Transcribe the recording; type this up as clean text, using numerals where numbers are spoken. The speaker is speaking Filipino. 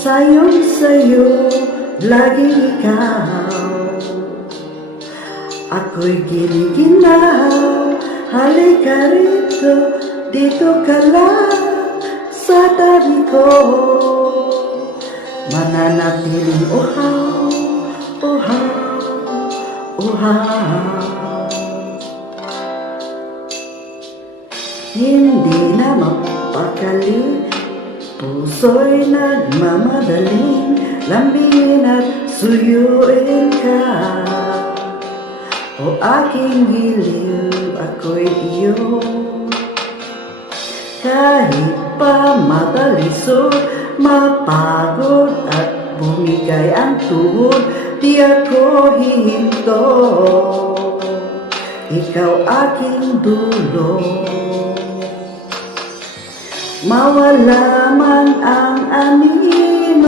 Sayong-sayo, laging ikaw. Ako'y giniginaw, halika rito, dito ka lang sa tabi ko. Mananatiling uhaw, uhaw, uhaw. Hindi na mapakali, puso'y nagmamadaling lambingin at suyuin ka. O aking giliw, ako'y iyo. Kahit pa matalisod, mapagod at bumigay ang tuhod, di ako hihinto. Ikaw aking dulo. Mawala man ang aning